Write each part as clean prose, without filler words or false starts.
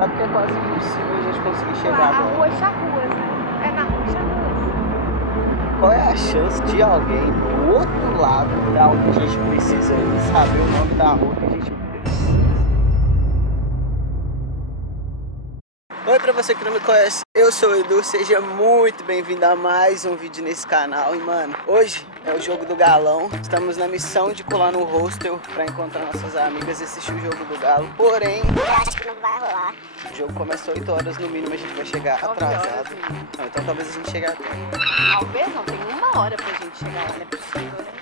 Tá porque é quase impossível a gente conseguir chegar A agora. rua Charruas, né? É na rua Charruas. Qual é a chance de alguém do outro lado da onde a gente precisa ir saber o nome da rua que a gente precisa? Oi, pra você que não me conhece, eu sou o Edu, seja muito bem-vindo a mais um vídeo nesse canal. E mano, hoje é o jogo do galão, estamos na missão de colar no hostel pra encontrar nossas amigas e assistir o jogo do galo. Porém, Eu acho que não vai rolar. o jogo começa 8 horas no mínimo, a gente vai chegar 9 atrasado. horas, menino. Não, então talvez a gente chegue a tempo. Talvez não, tem 1 hora pra gente chegar lá, não é possível, né?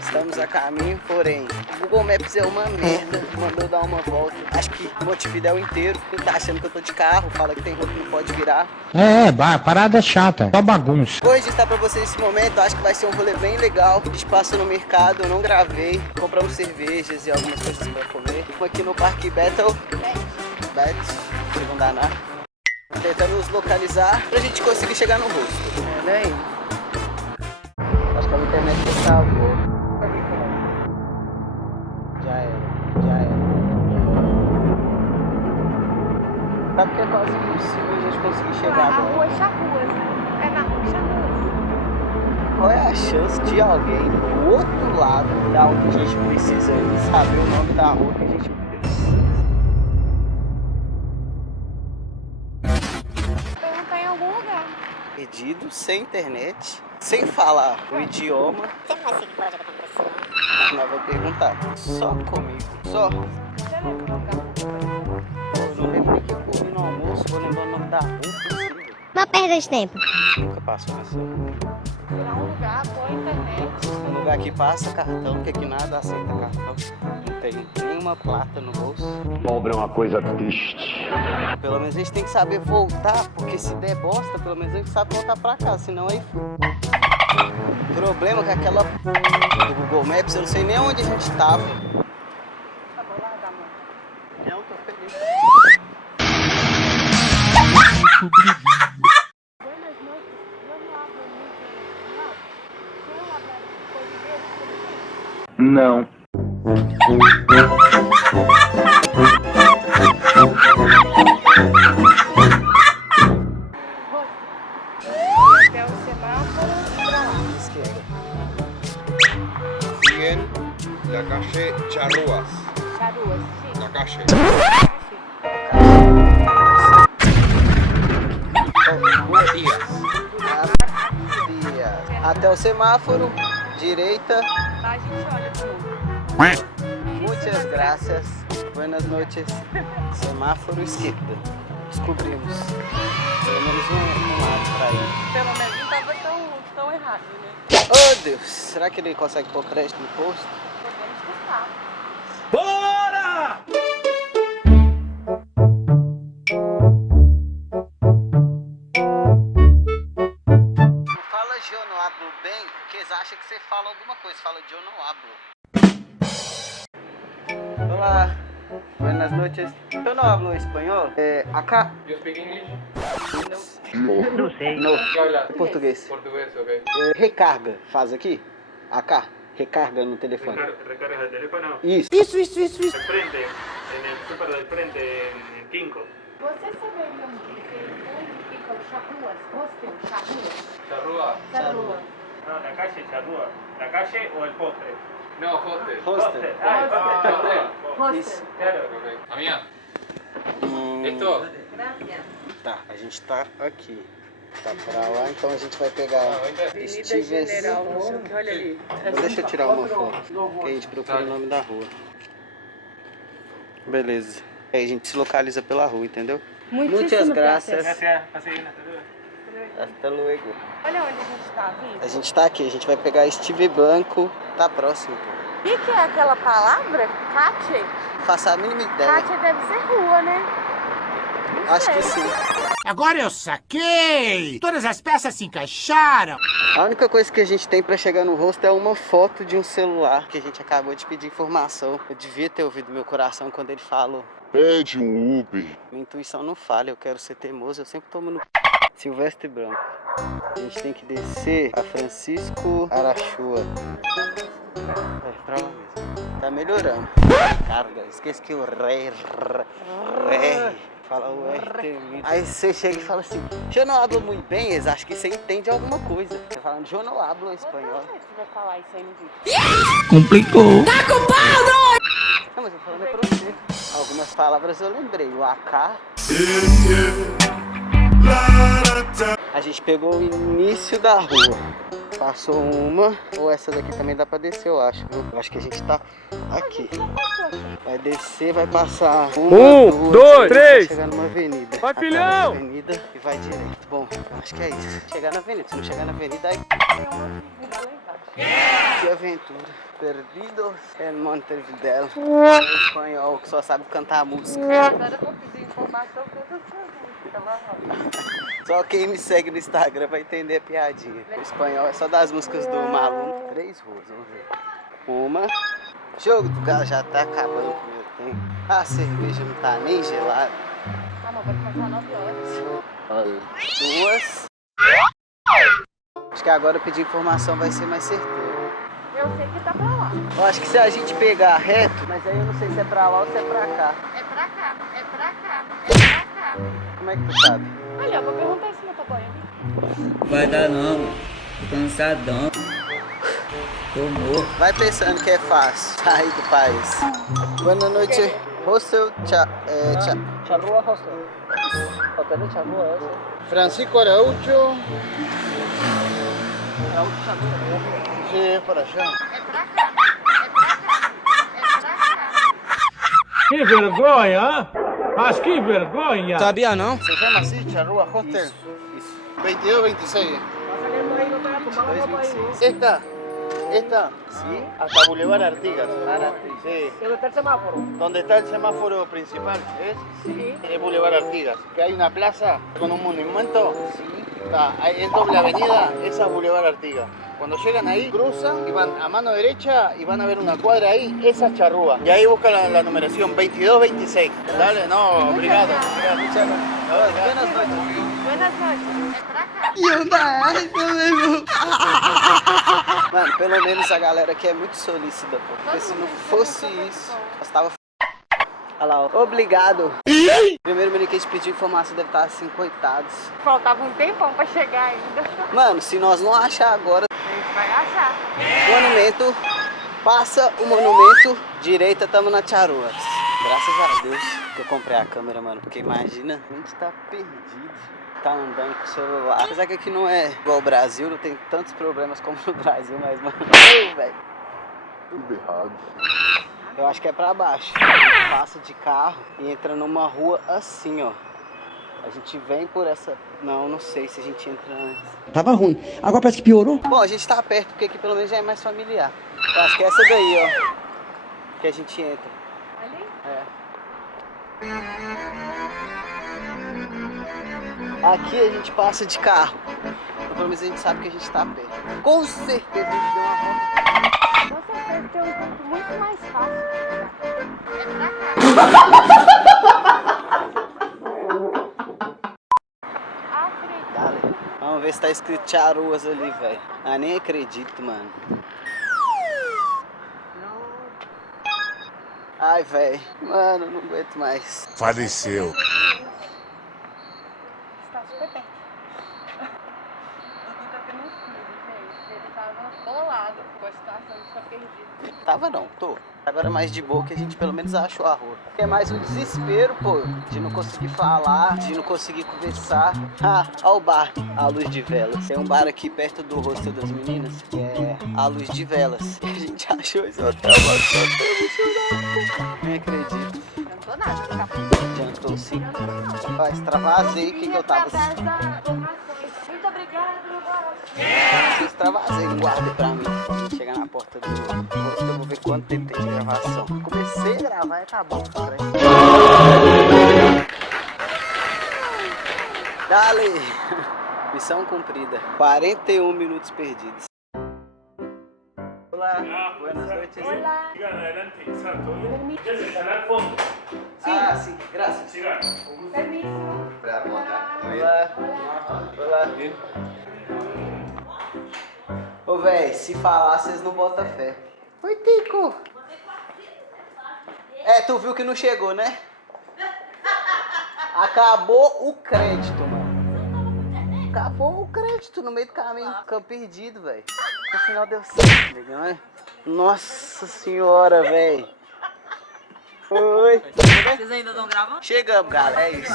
Estamos a caminho, porém, o Google Maps é uma merda, mandou dar uma volta. Acho que Montevidéu inteiro, ele tá achando que eu tô de carro, fala que tem rua que não pode virar. Parada chata, só bagunça. Vou registrar pra vocês esse momento, acho que vai ser um rolê bem legal. A gente passa no mercado, eu não gravei, compramos cervejas e algumas coisas pra comer. Estamos aqui no Parque Battle, segundo andar, tentando nos localizar pra gente conseguir chegar no rosto. Olha aí. Acho que a internet já salvou. Já era. Tá porque é quase impossível a gente conseguir chegar A agora. rua Charruas, né? É na rua Charruas. Qual é a chance de alguém do outro lado da onde a gente precisa ir saber o nome da rua que a gente precisa? Perguntar em algum lugar. Perdido, sem internet, sem falar o idioma. Sempre vai ser que pode acontecer. Nós vai perguntar. Só comigo. Só. Você lembra o nome da rua? Eu não lembro nem que eu comi no almoço, vou lembrar o nome da rua possível. Uma perda de tempo. Nunca passou nessa rua. Procurar um lugar, pôr a internet. Um lugar que passa cartão, porque aqui nada aceita cartão. Não tem nenhuma plata no bolso. Pobre é uma coisa triste. Pelo menos a gente tem que saber voltar, porque se der bosta, pelo menos a gente sabe voltar pra cá, senão aí... O problema é que aquela do Google Maps, eu não sei nem onde a gente tava. Tá bom, larga a mão. Não, tô feliz. Buenas noites. Eu não hablo muito espanhol. Se eu hablar português, você me Não. até o semáforo pra lá. Esquerda. Siguen la calle Charruas. Charruas, sim. La calle. Díaz. Até o semáforo, direita. Lá a gente olha de novo. Muitas graças. Buenas noites. Semáforo esquerda. Descobrimos. Pelo menos um lado pra ir. Pelo menos não tava tão errado, né? Oh Deus, será que ele consegue pôr crédito no posto? Podemos testar. Não fala eu não hablo bem, porque eles acham que você fala alguma coisa. Fala eu não hablo. Olá, buenas noches. Eu não hablo espanhol. Acá. You speak English? Não sei. No, ¿Qué hablas? português. Portugués, ok. Recarga, faz aqui. Acá, recarga no telefone. Recargas el teléfono Isso. al frente, en el súper del frente, en Kinko. Você saberia me dizer onde fica o Charruas? Hostel Charruas? Charrua. Charruas. No, la calle Charrúa. ¿La calle o el postre? No, hostel. Hostel. Ah, el postre. Hostel. Hostel. Isso. Claro. Ok. Amiga, Hum, ¿esto? Gracias. Tá, a gente tá aqui. Tá pra lá, então a gente vai pegar Stevens. não sei o que, olha ali. Deixa eu tirar uma foto, que a gente procura o nome da rua. Beleza. Aí a gente se localiza pela rua, entendeu? Muitas graças. Gracias. Así, hasta luego. Hasta luego. Olha onde a gente tá, Vi. A gente tá aqui, a gente vai pegar Steve Blanco. Tá próximo, pô. O que é aquela palavra? Cache? Faça a mínima ideia. Cache deve ser rua, né? Não Acho que sei. sim. Agora eu saquei! Todas as peças se encaixaram! A única coisa que a gente tem pra chegar no rosto é uma foto de um celular que a gente acabou de pedir informação. Eu devia ter ouvido meu coração quando ele falou. Pede um Uber. Minha intuição não falha, eu quero ser teimoso, eu sempre tomo no Silvestre Branco. A gente tem que descer a Francisco Arachua. Pra lá mesmo. Tá melhorando. Carga, esqueci que o rei. Fala temido. Aí você chega e fala assim, eu não hablo muito bem, eles acham que você entende alguma coisa. Você falando, eu não hablo espanhol. Você vai falar isso aí no vídeo. Complicou. Não, mas eu falando é pra você. Algumas palavras eu lembrei, o AK. A gente pegou o início da rua. Passou uma, ou essa daqui também dá pra descer, eu acho, viu? Eu acho que a gente tá aqui. Vai descer, vai passar uma, duas, dois, três. Vai chegar numa avenida. Vai, Atravessa filhão! a avenida e vai direito. Bom, acho que é isso. Chegar na avenida, se não chegar na avenida, aí... Que aventura. Perdidos em Montevideo. Espanhol, que só sabe cantar música. Agora eu vou pedir informação pra você. Só quem me segue no Instagram vai entender a piadinha. O espanhol é só das músicas do Malum. 3 ruas, vamos ver. Uma. Jogo do galo já tá acabando o primeiro tempo. A cerveja não tá nem gelada. Ah, mas vai começar 9 horas. 2. Acho que agora pedir informação vai ser mais certeiro. Eu sei que tá pra lá. Eu acho que se a gente pegar reto, mas aí eu não sei se é pra lá ou se é pra cá. É pra cá, é pra cá, é pra cá. Como é que tu sabe? Olha, eu vou perguntar se não tá banho. Vai dar não. Tô cansadão. Tô morto. Vai pensando que é fácil sair do país. Boa noite. Hostel, Charrúa Hostel. Hotel de Charrúa, eso. Francisco Araújo. Araújo Charrúa. Sí, es por allá. É pra cá, é pra cá, é pra cá. Que vergonha, hein? Mas que vergonha! Sabia não? Se llama así, Charrúa Hostel. 22, 26. Pasa que por ahí no te va a tumbar la ropa ahí. Esta, Sí. hasta Boulevard Artigas. Sí. ¿Dónde está el semáforo? Donde está el semáforo principal, ¿es? Sí. Es Boulevard Artigas. Que hay una plaza con un monumento. Sí. Es doble avenida, esa es Boulevard Artigas. Cuando llegan ahí, cruzan y van a mano derecha y van a ver una cuadra ahí, esa es Charrúa. Y ahí buscan la numeración 2226. Dale, no, obrigado. Muchas gracias. Buenas noches. Buenas noches. É pra cá. E eu na mesmo. Mano, pelo menos a galera aqui é muito solícita, pô. Porque se não fosse isso, nós tava olha lá, ó. Obrigado. Primeiro menino que a gente pediu informação deve estar assim, coitados. Faltava um tempão pra chegar ainda. Mano, se nós não achar agora, A gente vai achar. monumento, passa o monumento, direita, tamo na Charrúa. Graças a Deus que eu comprei a câmera, mano, porque imagina, a gente tá perdido, tá andando com o celular. Apesar que aqui não é igual ao Brasil, não tem tantos problemas como no Brasil, mas, mano, velho. Tudo errado. Eu acho que é pra baixo. Passa de carro e entra numa rua assim, ó. A gente vem por essa... Não sei se a gente entra antes. Tava ruim. Agora parece que piorou. Bom, a gente tá perto, porque aqui pelo menos já é mais familiar. Eu acho que é essa daí, ó. Que a gente entra. Ali? É. Aqui a gente passa de carro. Então, pelo menos a gente sabe que a gente tá perto. Com certeza a gente deu uma volta. Com certeza tem um ponto muito mais fácil. Dale. Vamos ver se tá escrito Charruas ali, velho. Ah, nem acredito, mano. Ai, velho. Mano, não aguento mais. Faleceu. Está super perto. O Dudu tá tendo um filho, gente. Ele tava bolado com a situação de ficar perdido. Tava não, tô. Agora é mais de boa que a gente pelo menos achou a rua. É mais um desespero, pô, de não conseguir falar, de não conseguir conversar. Ah, ó o bar, a Luz de Velas. Tem um bar aqui perto do hostel das meninas, que é a Luz de Velas. E a gente achou esse hotel, mano. Nem acredito. Não tô nada, tá? Adiantou sim. Ó, extravasei, o que eu tava... Muito obrigada, Extravasei, não guardei pra mim. Chegar na porta do hostel, eu vou ver quanto tempo tem de gravação. Comecei a gravar e acabou. Dale! Missão cumprida. 41 minutos perdidos. Olá, boas noites. Olá. Sigan adelante, exacto. Ya se estará al fondo. Ah, sim, graças. Sigan. Permiso. Olá. Olá. Ô, véi, se falar, vocês não botam fé. Oi, Tico. É, tu viu que não chegou, né? Acabou o crédito, mano. Acabou o crédito no meio do caminho. Ficamos perdidos, velho. No final deu certo, negão, né? Nossa senhora, velho. Oi. Vocês ainda estão gravando? Chegamos, galera. É isso.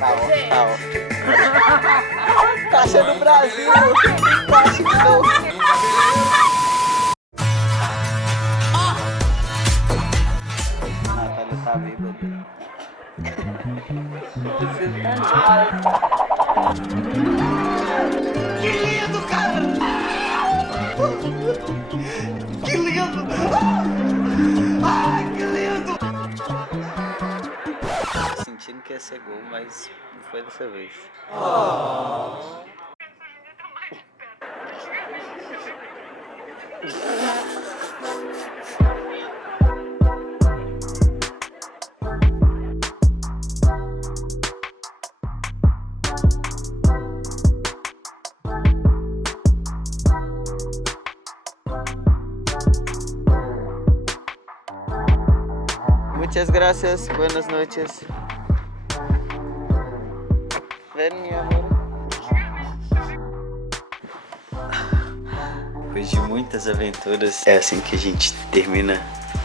Tá ó, tá ó. Caixa do Brasil. Caixa de novo. Natália tá bêbada. Que lindo, cara! Que lindo! Ai, que lindo! Sentindo que ia ser gol, mas não foi dessa vez. Muchas gracias, buenas noches. Ven, mi amor. Depois de muitas aventuras, é assim que a gente termina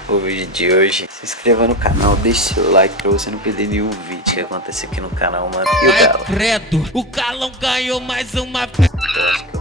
o vídeo de hoje. Se inscreva no canal, deixe seu like pra você não perder nenhum vídeo que acontece aqui no canal, mano. E o Galo? Credo, o Galão ganhou mais uma. Eu acho que eu